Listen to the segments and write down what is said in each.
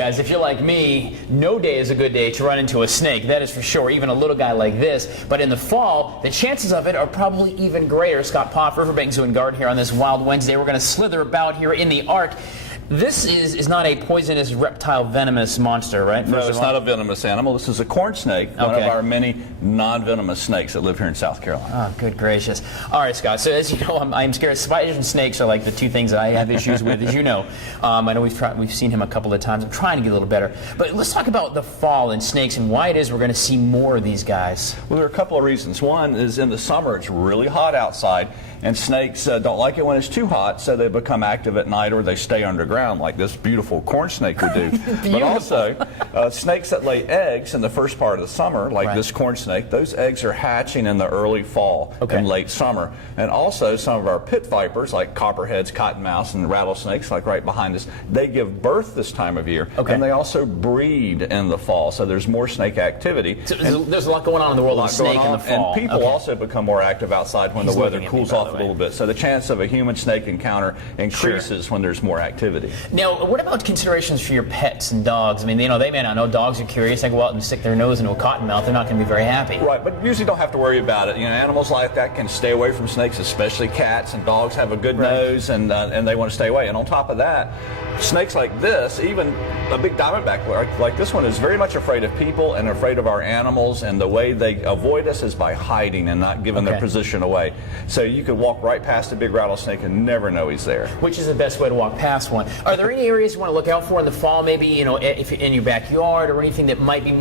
guys, if you're like me, no day is a good day to run into a snake. That is for sure, even a little guy like this. But in the fall, the chances of it are probably even greater. Scott Poff, Riverbanks Zoo and Garden here on this Wild Wednesday. We're going to slither about here in the Ark. This is not a poisonous reptile venomous monster, right? No, it's not a venomous animal. This is a corn snake, one of our many non-venomous snakes that live here in South Carolina. Oh, good gracious. All right, Scott, so as you know, I'm scared. Spiders and snakes are like the two things that I have issues with, as you know. I know we've seen him a couple of times. I'm trying to get a little better. But let's talk about the fall and snakes and why it is we're going to see more of these guys. Well, there are a couple of reasons. One is in the summer, it's really hot outside, and snakes don't like it when it's too hot, so they become active at night or they stay underground like this beautiful corn snake would do. But also, snakes that lay eggs in the first part of the summer, like this corn snake, those eggs are hatching in the early fall and late summer. And also, some of our pit vipers, like copperheads, cottonmouths, and rattlesnakes, like right behind us, they give birth this time of year, and they also breed in the fall, so there's more snake activity. So there's a lot going on in the world of snake in the fall. And people also become more active outside when the weather cools off a little bit. So the chance of a human-snake encounter increases when there's more activity. Now, what about considerations for your pets and dogs? I mean, you know, they may not know. Dogs are curious. They go out and stick their nose into a cottonmouth. They're not going to be very happy. Right, but usually don't have to worry about it. You know, animals like that can stay away from snakes, especially cats, and dogs have a good nose, and they want to stay away. And on top of that, snakes like this, even a big diamondback like this one, is very much afraid of people and afraid of our animals, and the way they avoid us is by hiding and not giving their position away. So you could walk right past a big rattlesnake and never know he's there. Which is the best way to walk past one. Are there any areas you want to look out for in the fall, maybe, you know, if you're in your backyard, or anything that might be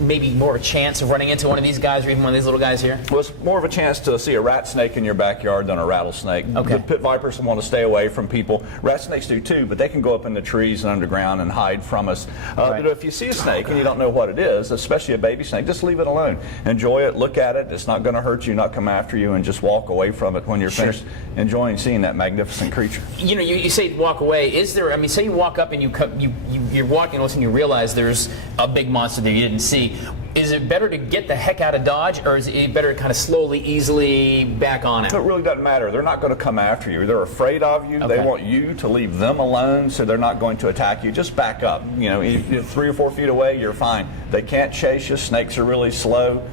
maybe more a chance of running into one of these guys or even one of these little guys here? Well, it's more of a chance to see a rat snake in your backyard than a rattlesnake. The pit vipers want to stay away from people. Rat snakes do too, but they can go up in the trees and underground and hide from us. But if you see a snake and you don't know what it is, especially a baby snake, just leave it alone. Enjoy it, look at it. It's not going to hurt you, not come after you, and just walk away from it when you're finished enjoying seeing that magnificent creature. You know, you say walk away. Is there, I mean, say you walk up and you're walking, and you realize there's a big monster that you didn't see. Is it better to get the heck out of Dodge, or is it better to kind of slowly, easily back on it? It really doesn't matter. They're not going to come after you. They're afraid of you. They want you to leave them alone, so they're not going to attack you. Just back up. You know, you're 3 or 4 feet away, you're fine. They can't chase you. Snakes are really slow.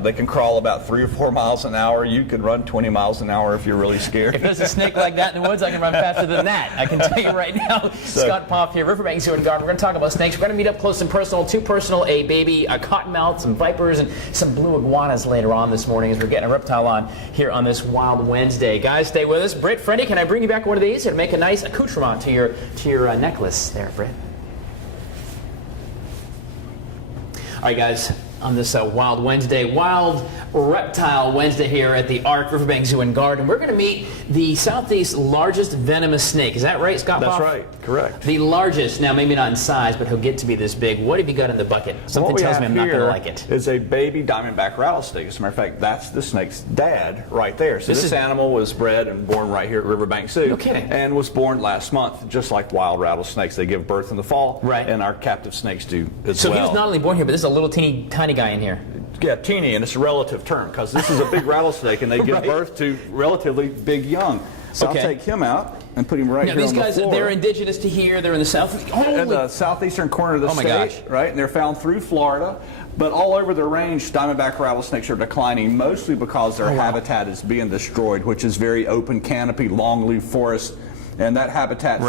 They can crawl about 3 or 4 miles an hour. You can run 20 miles an hour if you're really scared. If there's a snake like that in the woods, I can run faster than that. I can tell you right now. Scott Poff here, Riverbanks Zoo and Garden. We're going to talk about snakes. We're going to meet up close and personal, too personal, a baby, a cottonmouth, some vipers, and some blue iguanas later on this morning as we're getting a reptile on here on this Wild Wednesday. Guys, stay with us. Britt, Freddie, can I bring you back one of these and make a nice accoutrement to your necklace there, Britt? All right, guys. On this Wild Wednesday, Wild Reptile Wednesday here at the Ark, Riverbanks Zoo and Garden. We're going to meet the Southeast's largest venomous snake. Is that right, Scott Poff? That's right, correct. The largest. Now, maybe not in size, but he'll get to be this big. What have you got in the bucket? Something tells me I'm not going to like it. Is a baby diamondback rattlesnake. As a matter of fact, that's the snake's dad right there. So this animal was bred and born right here at Riverbanks Zoo. No kidding. And was born last month, just like wild rattlesnakes. They give birth in the fall, and our captive snakes do as well. So he was not only born here, but this is a little tiny guy in here. Yeah, teeny, and it's a relative term because this is a big rattlesnake, and they give birth to relatively big young. So I'll take him out and put him right here on the floor. Now, these guys, they're indigenous to here. They're in the south. In the southeastern corner of the state, right? And they're found through Florida. But all over the range, diamondback rattlesnakes are declining, mostly because their habitat is being destroyed, which is very open canopy, longleaf forest. And that habitat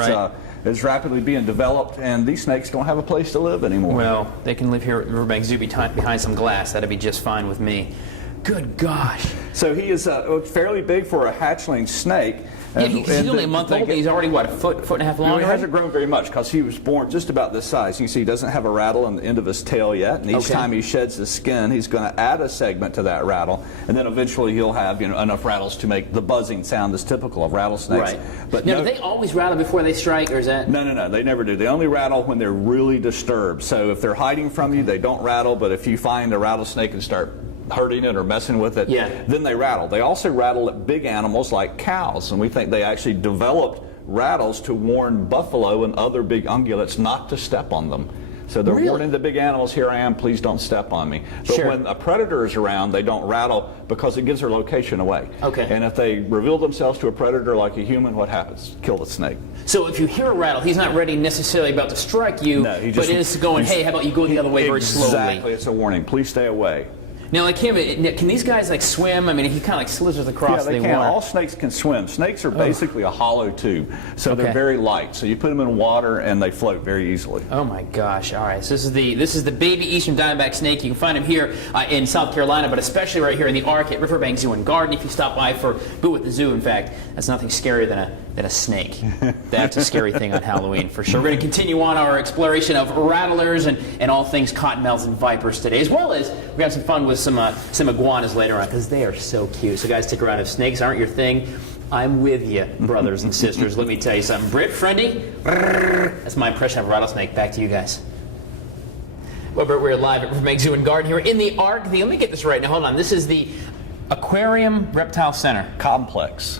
is rapidly being developed, and these snakes don't have a place to live anymore. Well, they can live here at Riverbanks Zoo behind some glass. That'd be just fine with me. Good gosh. So he is fairly big for a hatchling snake. Yeah, he's only a month old, but he's already, what, a foot and a half long? He hasn't grown very much because he was born just about this size. You can see he doesn't have a rattle on the end of his tail yet, and each time he sheds the skin, he's going to add a segment to that rattle, and then eventually he'll have enough rattles to make the buzzing sound that's typical of rattlesnakes. Right. But now, do they always rattle before they strike, or is that? No, they never do. They only rattle when they're really disturbed. So if they're hiding from you, they don't rattle, but if you find a rattlesnake and start hurting it or messing with it, then they rattle. They also rattle at big animals like cows, and we think they actually developed rattles to warn buffalo and other big ungulates not to step on them. So they're Really? warning the big animals, here I am, please don't step on me. But Sure. when a predator is around, they don't rattle because it gives their location away. Okay. And if they reveal themselves to a predator like a human, what happens? Kill the snake. So if you hear a rattle, he's not ready necessarily about to strike you, No, he just, but is going, hey, how about you go the other way very slowly? Exactly, it's a warning. Please stay away. Now, like him, can these guys like swim? I mean, he kind of like slithers across Yeah, they the can. water. All snakes can swim. Snakes are basically a hollow tube, so Okay. they're very light. So you put them in water and they float very easily. Oh my gosh! All right, so this is the baby eastern diamondback snake. You can find him here in South Carolina, but especially right here in the Ark at Riverbanks Zoo and Garden. If you stop by for Boo at the Zoo, in fact, that's nothing scarier than a snake. That's a scary thing on Halloween for sure. We're going to continue on our exploration of rattlers and all things cottonmouths and vipers today, as well as we have some fun with some iguanas later on because they are so cute. So guys, stick around. If snakes aren't your thing, I'm with you, brothers and sisters. Let me tell you something. Britt, friendy, that's my impression of a rattlesnake. Back to you guys. Well, Britt, we're live at Riverbanks Zoo and Garden here in the Ark. Let me get this right now. Hold on. This is the Aquarium Reptile Center. Complex.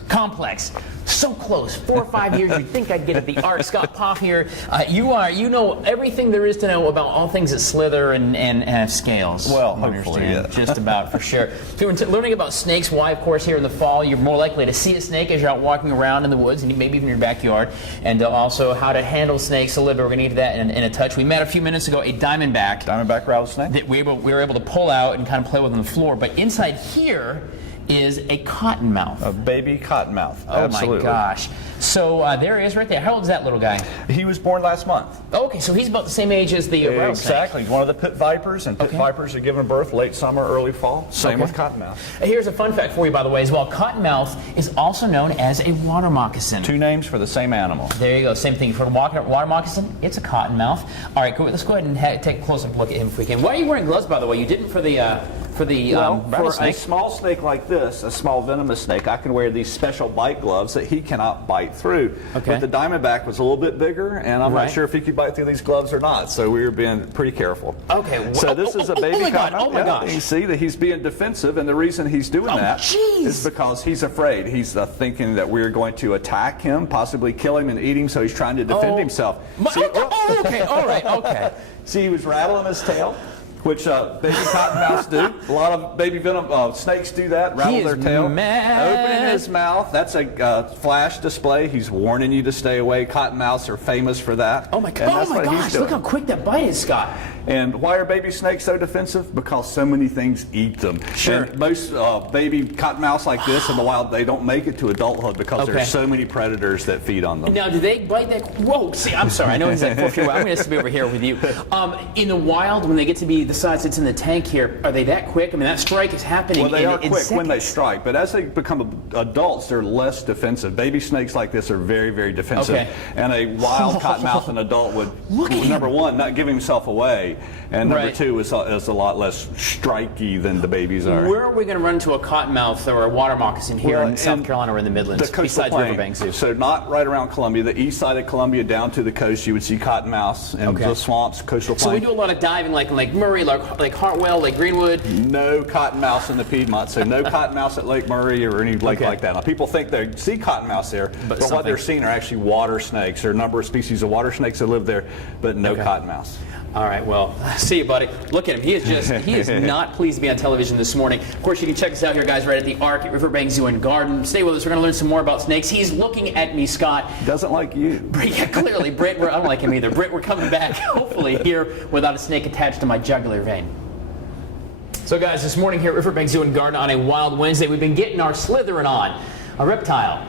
So close. 4 or 5 years, you'd think I'd get at the Ark. Scott Poff here. You know everything there is to know about all things that slither and have scales. Well, I hopefully, understand. yeah. Just about, for sure. So we're learning about snakes. Why, of course, here in the fall, you're more likely to see a snake as you're out walking around in the woods and maybe even in your backyard. And also how to handle snakes a little bit. We're going to get to that in a touch. We met a few minutes ago a Diamondback Rattlesnake? that we were able to pull out and kind of play with on the floor. But inside here is a cottonmouth. A baby cottonmouth. Oh Absolutely. my gosh. So there he is right there. How old is that little guy? He was born last month. Okay, so he's about the same age as the rattlesnake. Exactly. One of the pit vipers, and pit vipers are given birth late summer, early fall. Same with cottonmouth. Here's a fun fact for you, by the way, as well. Cottonmouth is also known as a water moccasin. Two names for the same animal. There you go. Same thing. For a water moccasin, it's a cottonmouth. All right, let's go ahead and take a close-up look at him if we can. Why are you wearing gloves, by the way? You didn't for the For a rattlesnake. small snake like this, a small venomous snake, I can wear these special bite gloves that he cannot bite through. Okay. But the Diamondback was a little bit bigger, and I'm Right. not sure if he could bite through these gloves or not. So we were being pretty careful. Okay. So this is a baby cottonmouth. Oh my gosh. You see that he's being defensive, and the reason he's doing that jeez. is because he's afraid. He's thinking that we're going to attack him, possibly kill him and eat him. So he's trying to defend himself. Okay. All right. Okay. See, he was rattling his tail, which baby cottonmouths do. A lot of baby venom snakes do that, rattle their tail. Mad. Opening his mouth, that's a flash display. He's warning you to stay away. Cottonmouths are famous for that. Oh my And God! that's Oh my what he's gosh! doing. Look how quick that bite is, Scott. And why are baby snakes so defensive? Because so many things eat them. Sure. And most baby cottonmouths like this in the wild, they don't make it to adulthood because there's so many predators that feed on them. Now, do they bite that? Whoa! See, I'm sorry. I know he's like 4 feet away. I'm going to be over here with you. In the wild, when they get to be the size that's in the tank here, are they that quick? I mean, that strike is happening. Well, they are in quick seconds. when they strike, but as they become adults, they're less defensive. Baby snakes like this are very, very defensive. Okay. And a wild cottonmouth, an adult would, Look at number one, not give himself away, and number Right. two, is a lot less striky than the babies are. Where are we going to run into a cottonmouth or a water moccasin here Well, in South Carolina or in the Midlands, The coastal besides plain. Riverbanks Zoo? So not right around Columbia. The east side of Columbia down to the coast, you would see cottonmouths and the swamps, coastal So plain. we do a lot of diving, like Lake Murray, like Hartwell, Lake Greenwood. No cottonmouths in the Piedmont, so no cottonmouths at Lake Murray or any lake like that. Now, people think they see cottonmouths there, but what they're seeing are actually water snakes. There are a number of species of water snakes that live there, but no cottonmouths. All right, well, see you, buddy. Look at him. He is not pleased to be on television this morning. Of course, you can check us out here, guys, right at the Ark at Riverbanks Zoo and Garden. Stay with us. We're going to learn some more about snakes. He's looking at me, Scott. Doesn't like you. Yeah, clearly, Britt. I don't like him either. Britt, we're coming back, hopefully, here without a snake attached to my jugular vein. So, guys, this morning here at Riverbanks Zoo and Garden on a wild Wednesday, we've been getting our slithering on, a reptile.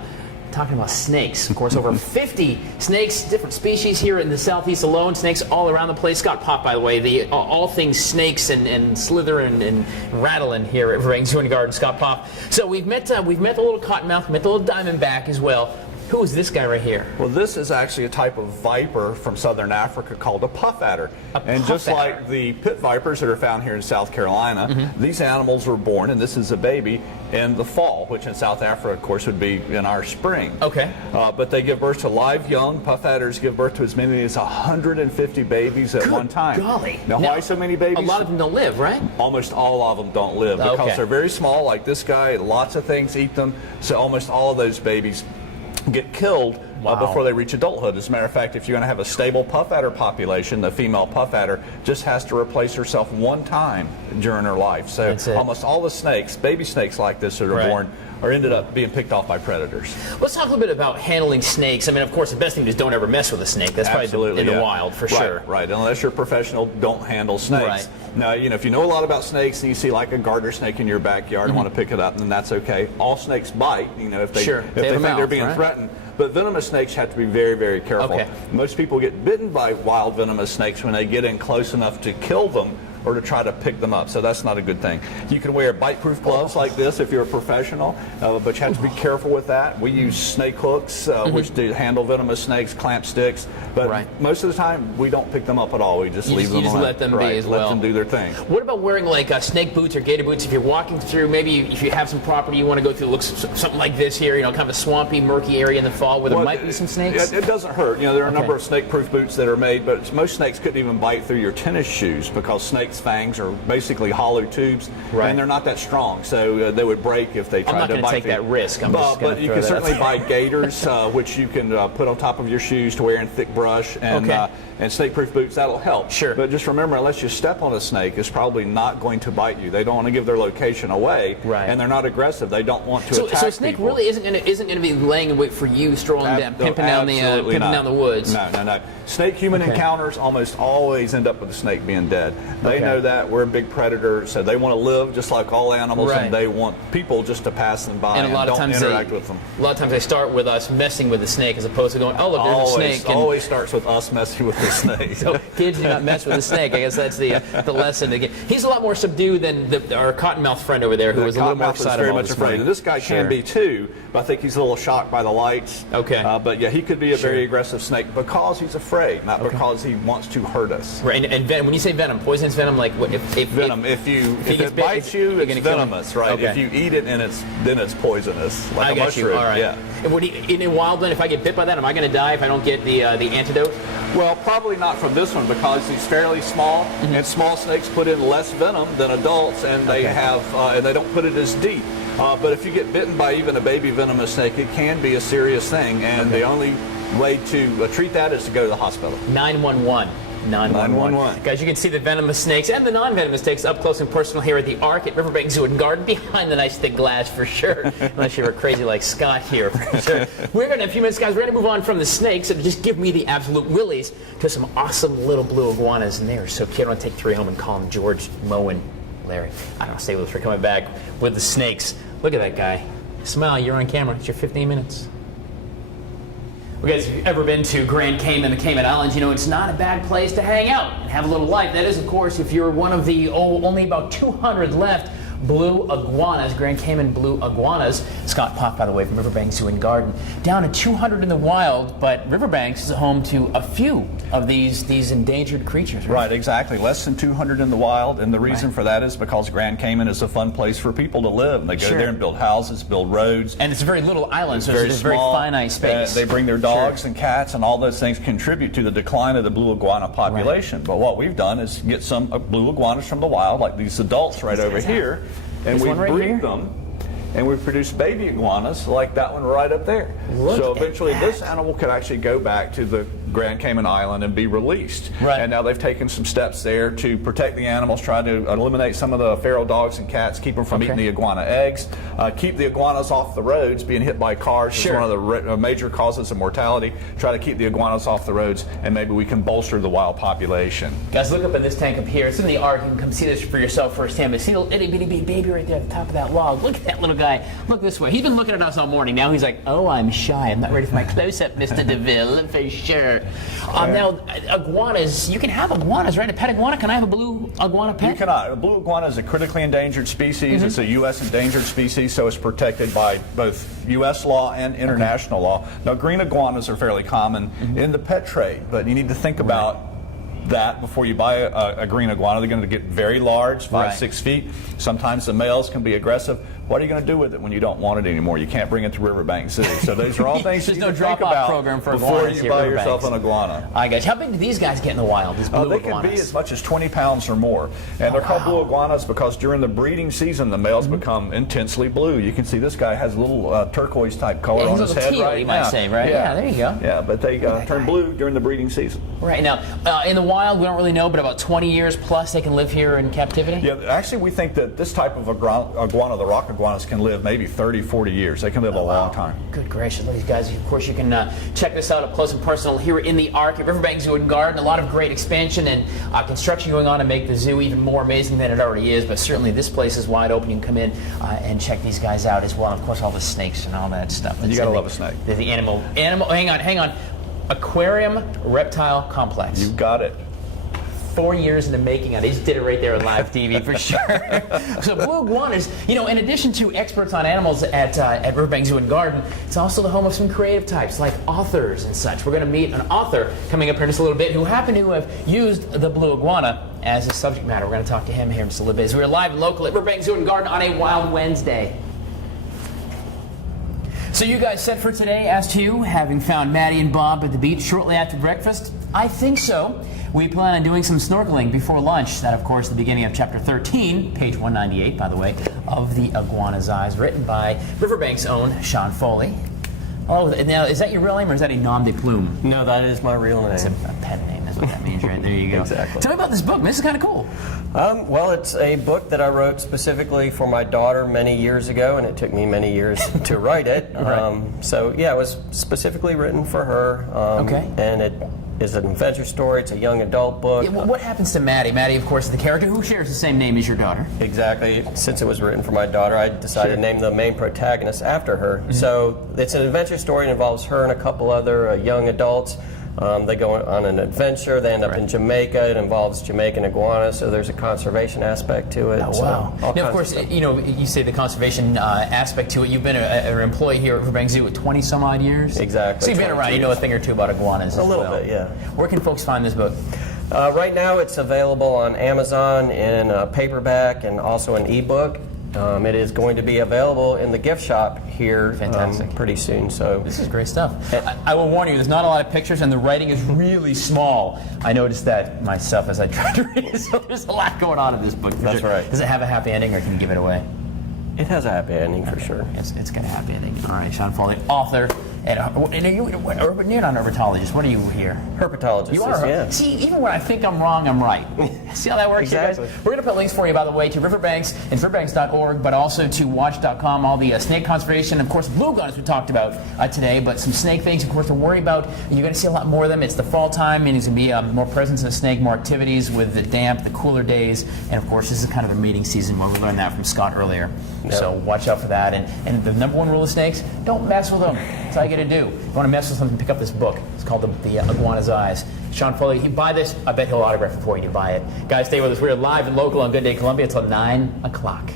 Talking about snakes. Of course, over 50 snakes, different species here in the southeast alone. Snakes all around the place. Scott Pop, by the way, all things snakes and slither and rattling here at Riverbanks Zoo and Garden. Scott Pop. So we've met the little cottonmouth, met the little diamondback as well. Who is this guy right here? Well, this is actually a type of viper from southern Africa called a puff adder. Just like the pit vipers that are found here in South Carolina, these animals were born, and this is a baby, in the fall, which in South Africa, of course, would be in our spring. Okay. But they give birth to live young. Puff adders give birth to as many as 150 babies at one time. Golly. Now, why so many babies? A lot of them don't live, right? Almost all of them don't live because they're very small, like this guy. Lots of things eat them, so almost all of those babies get killed before they reach adulthood. As a matter of fact, if you're going to have a stable puff adder population, the female puff adder just has to replace herself one time during her life. So almost all the snakes, baby snakes like this that are born, are ended up being picked off by predators. Let's talk a little bit about handling snakes. I mean, of course, the best thing is don't ever mess with a snake. That's probably in the wild, for sure. Right. Unless you're a professional, don't handle snakes. Right. Now, if you know a lot about snakes and you see like a garter snake in your backyard and want to pick it up, then that's okay. All snakes bite, if they think they're being threatened. But venomous snakes have to be very, very careful. Most people get bitten by wild venomous snakes when they get in close enough to kill them or to try to pick them up, so that's not a good thing. You can wear bite-proof gloves like this if you're a professional, but you have to be careful with that. We use snake hooks, which do handle venomous snakes, clamp sticks, but most of the time we don't pick them up at all. We just leave them alone. You just let them be as well. Let them do their thing. What about wearing like snake boots or gator boots if you're walking through, maybe if you have some property you want to go through, looks something like this here, kind of a swampy, murky area in the fall where there might be some snakes? It doesn't hurt. There are a number of snake-proof boots that are made, but most snakes couldn't even bite through your tennis shoes because snakes' fangs are basically hollow tubes, and they're not that strong, so they would break if they tried to bite. I'm not going to take that risk. But you can certainly buy gaiters, which you can put on top of your shoes to wear in thick brush, and snake-proof boots. That'll help. Sure. But just remember, unless you step on a snake, it's probably not going to bite you. They don't want to give their location away, and they're not aggressive. They don't want to attack people. So a snake really isn't going to be laying in wait for you, strolling down, pimping down the woods. No. Snake-human encounters almost always end up with the snake being dead. They know that. We're a big predator, so they want to live just like all animals, and they want people just to pass them by and don't interact with them. A lot of times they start with us messing with the snake as opposed to going, oh, look, there's a snake. Always starts with us messing with the snake. So kids do not mess with the snake. I guess that's the lesson. He's a lot more subdued than our Cottonmouth friend over there, who was a little more excited. Very much afraid. And this guy can be too, but I think he's a little shocked by the lights. But yeah, he could be a very aggressive snake because he's afraid, not because he wants to hurt us. Right. And when you say venom, poisonous venom, like if it bites you, it's venomous, right? If you eat it, then it's poisonous, like a mushroom. All right. Yeah. And in wild, then, if I get bit by that, am I going to die if I don't get the antidote? Well, probably not from this one because he's fairly small, and small snakes put in less venom than adults, and they and they don't put it as deep. But if you get bitten by even a baby venomous snake, it can be a serious thing, and the only way to treat that is to go to the hospital. 911. 911. Guys, you can see the venomous snakes and the non-venomous snakes up close and personal here at the Ark at Riverbanks Zoo and Garden, behind the nice thick glass for sure, unless you were crazy like Scott here for sure. We're going to, in a few minutes, guys, we're going to move on from the snakes and just give me the absolute willies to some awesome little blue iguanas, and they are so cute. I want to take 3 home and call them George, Mo, and Larry. I don't know, stay with us. We're coming back with the snakes. Look at that guy. Smile, you're on camera. It's your 15 minutes. Well, guys, if you've ever been to Grand Cayman, the Cayman Islands, it's not a bad place to hang out and have a little life. That is, of course, if you're one of the only about 200 left blue iguanas, Grand Cayman blue iguanas. Scott Poff, by the way, from Riverbanks Zoo and Garden. Down to 200 in the wild, but Riverbanks is home to a few of these endangered creatures. Right, exactly. Less than 200 in the wild, and the reason for that is because Grand Cayman is a fun place for people to live. And they go there and build houses, build roads. And it's a very little island, so it's a very finite space. They bring their dogs and cats, and all those things contribute to the decline of the blue iguana population. But what we've done is get some blue iguanas from the wild, like these adults right over here, and we breed them, and we produce baby iguanas like that one right up there. So eventually this animal could actually go back to the Grand Cayman Island and be released. And now they've taken some steps there to protect the animals, try to eliminate some of the feral dogs and cats, keep them from eating the iguana eggs, keep the iguanas off the roads. Being hit by cars is one of the major causes of mortality. Try to keep the iguanas off the roads, and maybe we can bolster the wild population. Guys, look up in this tank up here. It's in the Ark. You can come see this for yourself firsthand. But see the little itty bitty baby right there at the top of that log. Look at that little guy. Look this way. He's been looking at us all morning. Now he's like, oh, I'm shy. I'm not ready for my close-up, Mr. DeVille, for sure. Now, iguanas, you can have iguanas, right? A pet iguana? Can I have a blue iguana pet? You cannot. A blue iguana is a critically endangered species. It's a U.S. endangered species, so it's protected by both U.S. law and international law. Now, green iguanas are fairly common in the pet trade, but you need to think about that before you buy a green iguana. They're going to get very large, 5-6 feet. Sometimes the males can be aggressive. What are you going to do with it when you don't want it anymore? You can't bring it to Riverbanks City. So those are all things There's you no need to think drop-off about program for before iguanas you here buy at yourself Riverbanks. an iguana. I guess. How big do these guys get in the wild? These blue They can iguanas? be as much as 20 pounds or more. And they're called blue iguanas because during the breeding season, the males become intensely blue. You can see this guy has a little turquoise type color on his head teal, right you now. might say, right? Yeah, there you go. Yeah, but they turn blue during the breeding season. Right now, in the wild, we don't really know, but about 20 years plus they can live here in captivity? Yeah, actually we think that this type of iguana, the rock iguanas, can live maybe 30, 40 years. They can live a long time. Good gracious, look at these guys. Of course, you can check this out up close and personal here in the Ark at Riverbanks Zoo and Garden. A lot of great expansion and construction going on to make the zoo even more amazing than it already is, but certainly this place is wide open. You can come in and check these guys out as well. And of course, all the snakes and all that stuff. You gotta love a snake. The animal, hang on. Aquarium Reptile Complex. You got it. 4 years in the making. They just did it right there on live TV for sure. So blue iguanas, in addition to experts on animals at Riverbanks Zoo and Garden, it's also the home of some creative types like authors and such. We're going to meet an author coming up here in just a little bit who happened to have used the blue iguana as a subject matter. We're going to talk to him here in just a little bit. So we're live and local at Riverbanks Zoo and Garden on a Wild Wednesday. So you guys set for today as to having found Maddie and Bob at the beach shortly after breakfast? I think so. We plan on doing some snorkeling before lunch. That, of course, the beginning of chapter 13, page 198, by the way, of The Iguana's Eyes, written by Riverbanks' own Sean Foley. Oh, now, is that your real name or is that a nom de plume? No, that is my real name. It's a pen name, that's what that means, right? There you go. Exactly. Tell me about this book. This is kind of cool. Well, it's a book that I wrote specifically for my daughter many years ago, and it took me many years to write it. Right. So, yeah, it was specifically written for her. Okay. And it is an adventure story. It's a young adult book. Yeah, what happens to Maddie? Maddie, of course, is the character who shares the same name as your daughter. Exactly. Since it was written for my daughter, I decided to name the main protagonist after her. Mm-hmm. So it's an adventure story. It involves her and a couple other young adults. They go on an adventure. They end up in Jamaica. It involves Jamaican iguanas, so there's a conservation aspect to it. Oh, wow. Now, of course, you say the conservation aspect to it. You've been an employee here at Riverbanks Zoo for 20-some-odd years? Exactly. So you've been around. You know a thing or two about iguanas A as little well. bit, yeah. Where can folks find this book? Right now it's available on Amazon in paperback and also an ebook. It is going to be available in the gift shop here pretty soon. So this is great stuff. I will warn you, there's not a lot of pictures and the writing is really small. I noticed that myself as I tried to read it, so there's a lot going on in this book. That's right. Does it have a happy ending or can you give it away? it has a happy ending for sure. It's got a happy ending. All right, Sean Foley, author. And you're not an herpetologist. What are you here? Herpetologist. You are. Yeah. See, even when I think I'm wrong, I'm right. See how that works, Exactly. you guys? We're going to put links for you, by the way, to Riverbanks and Riverbanks.org, but also to WACH.com, all the snake conservation, of course, blue guns we talked about today, but some snake things, of course, to worry about. You're going to see a lot more of them. It's the fall time, and there's going to be more presence of snake, more activities with the damp, the cooler days, and of course, this is kind of a mating season where we learned that from Scott earlier. Yep. So watch out for that. And the number one rule of snakes, don't mess with them. That's all you got to do. If you want to mess with something, pick up this book. It's called The Iguana's Eyes. Sean Foley, you buy this, I bet he'll autograph it for you to buy it. Guys, stay with us. We're live and local on Good Day Columbia until 9 o'clock.